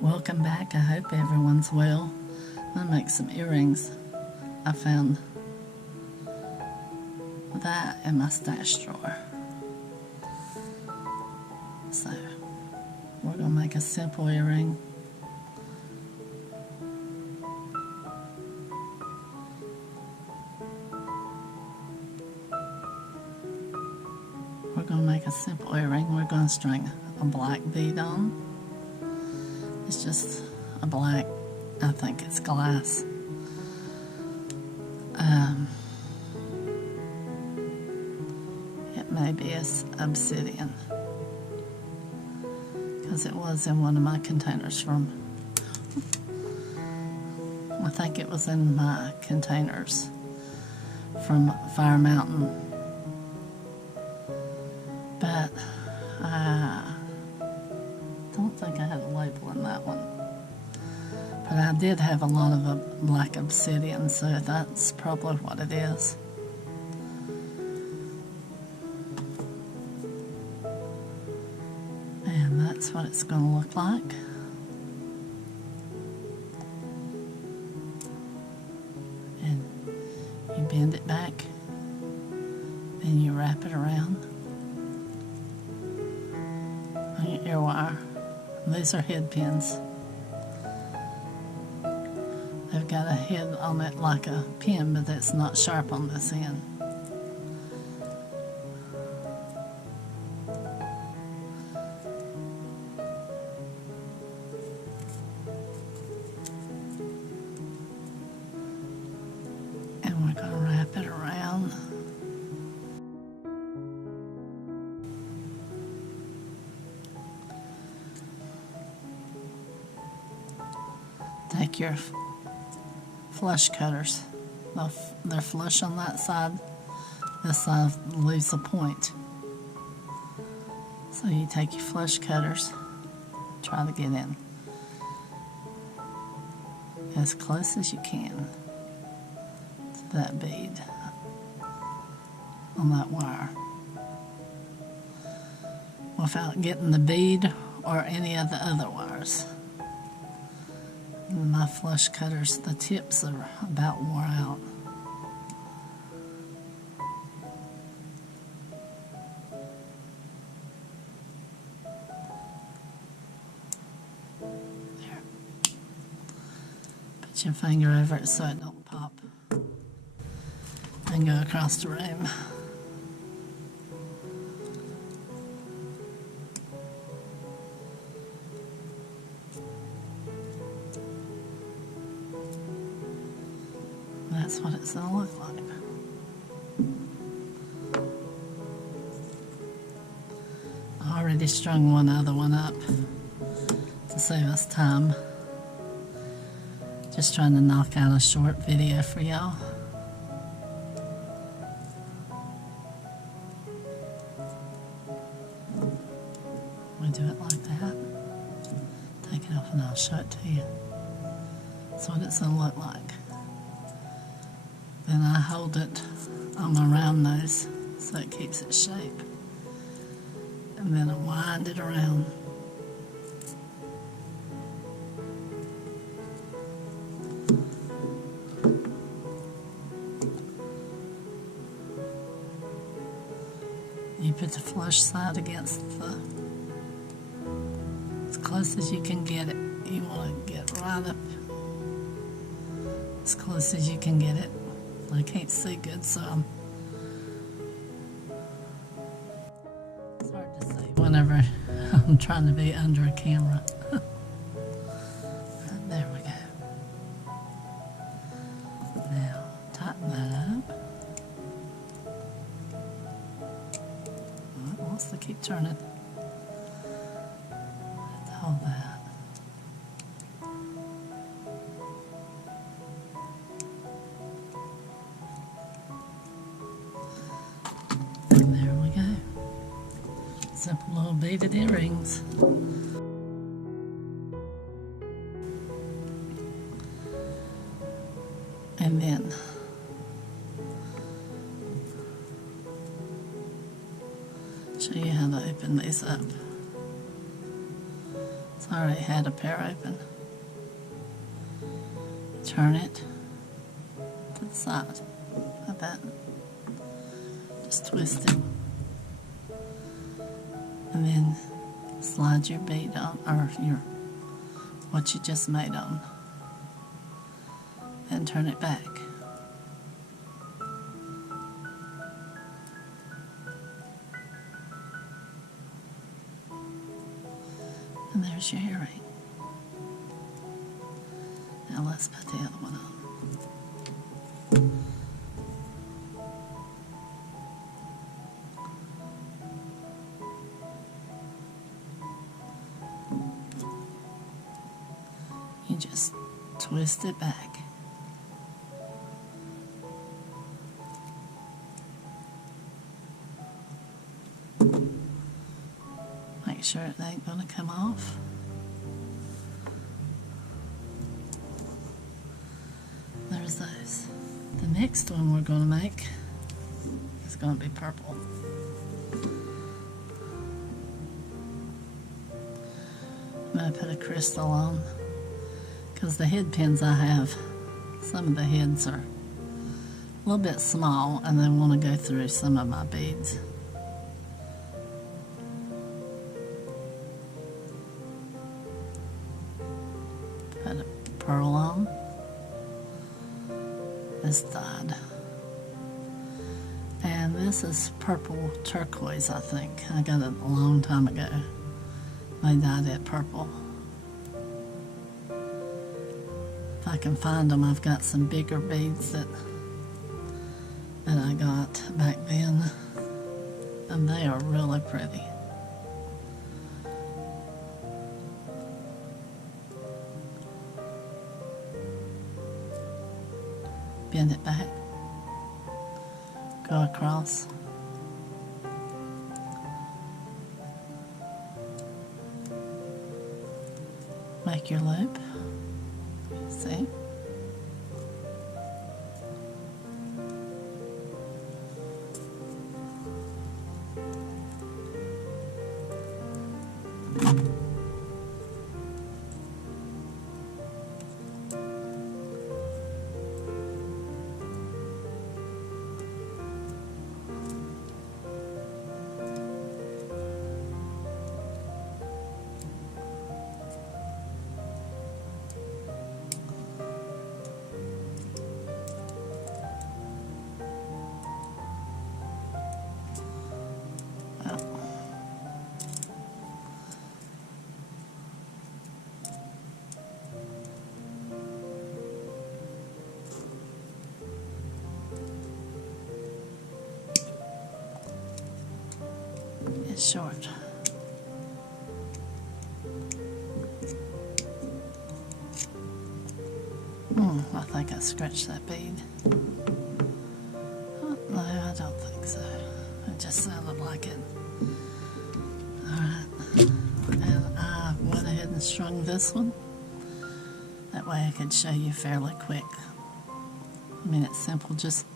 Welcome back. I hope everyone's well. I'm going to make some earrings. I found that in my stash drawer. So, we're going to make a simple earring. We're going to make a simple earring. We're going to string a black bead on. It's just a black, I think it's glass. It may be obsidian, because it was in one of my containers from, I think it was in my containers from Fire Mountain, but I don't think I had a label in that one. But I did have a lot of black obsidian, so that's probably what it is. And that's what it's going to look like. And you bend it back, and you wrap it around on your ear wire. These are head pins. They've got a head on it like a pin, but it's not sharp on this end. And we're going to wrap it around. Take your flush cutters. They're flush on that side. This side leaves a point. So you take your flush cutters, try to get in as close as you can to that bead on that wire, without getting the bead or any of the other wires. My flush cutters, the tips are about wore out. There. Put your finger over it so it don't pop. And go across the room. That's what it's going to look like. I already strung one other one up to save us time. Just trying to knock out a short video for y'all. We do it like that. Take it off and I'll show it to you. That's what it's going to look like. Then I hold it on my round nose so it keeps its shape. And then I wind it around. You put the flush side against the, as close as you can get it. You want to get right up as close as you can get it. I can't see good, so it's hard to see whenever I'm trying to be under a camera. There we go. Now, tighten that up. It wants to keep turning. Hold that. Simple little beaded earrings. And then show you how to open these up. I already had a pair open. Turn it to the side like that. Just twist it. And then slide your bead on, or your what you just made on. And turn it back. And there's your earring. Now let's put the other one on. You just twist it back. Make sure it ain't going to come off. There's those. The next one we're going to make is going to be purple. I'm going to put a crystal on because the head pins I have, some of the heads are a little bit small and they want to go through some of my beads. Put a pearl on. This dyed. And this is purple turquoise, I think. I got it a long time ago. They dyed it purple. If I can find them, I've got some bigger beads that I got back then. And they are really pretty. Bend it back, go across, make your loop, see? It's short. I think I scratched that bead. Oh, no, I don't think so. It just sounded like it. Alright. And I went ahead and strung this one. That way I could show you fairly quick. I mean, it's simple. Just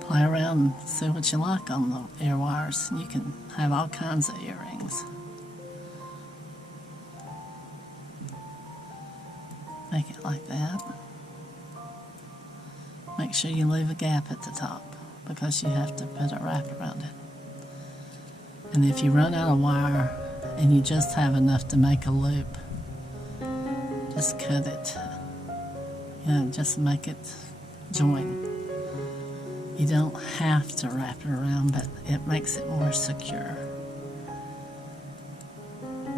play around and see what you like on the ear wires. You can have all kinds of earrings. Make it like that. Make sure you leave a gap at the top because you have to put a wrap around it. And if you run out of wire and you just have enough to make a loop, just cut it. You know, just make it join. You don't have to wrap it around, but it makes it more secure.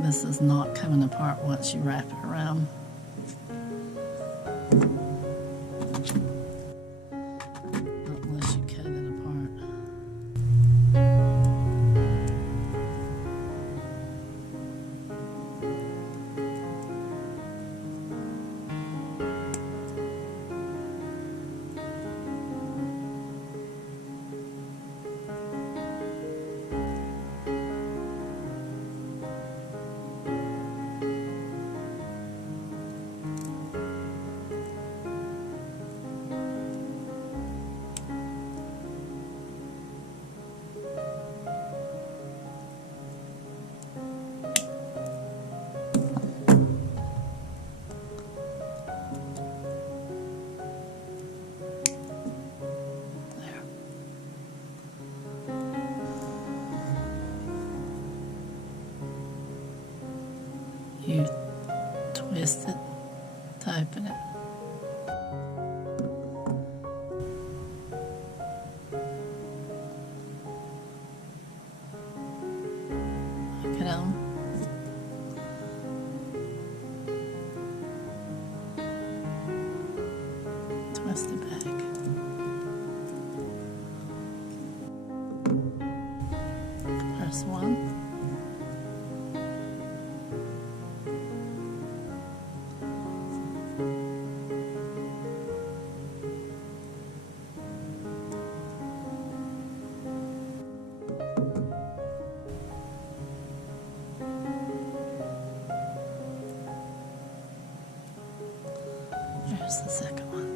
This is not coming apart once you wrap it around. Unless you cut it apart. You twist it to open it. Hook it on. Twist it back. First one. There's the second one.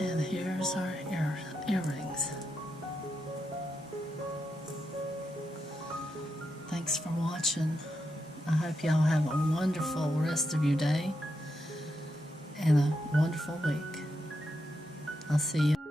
And here's our earrings. Thanks for watching. I hope y'all have a wonderful rest of your day and a wonderful week. I'll see you.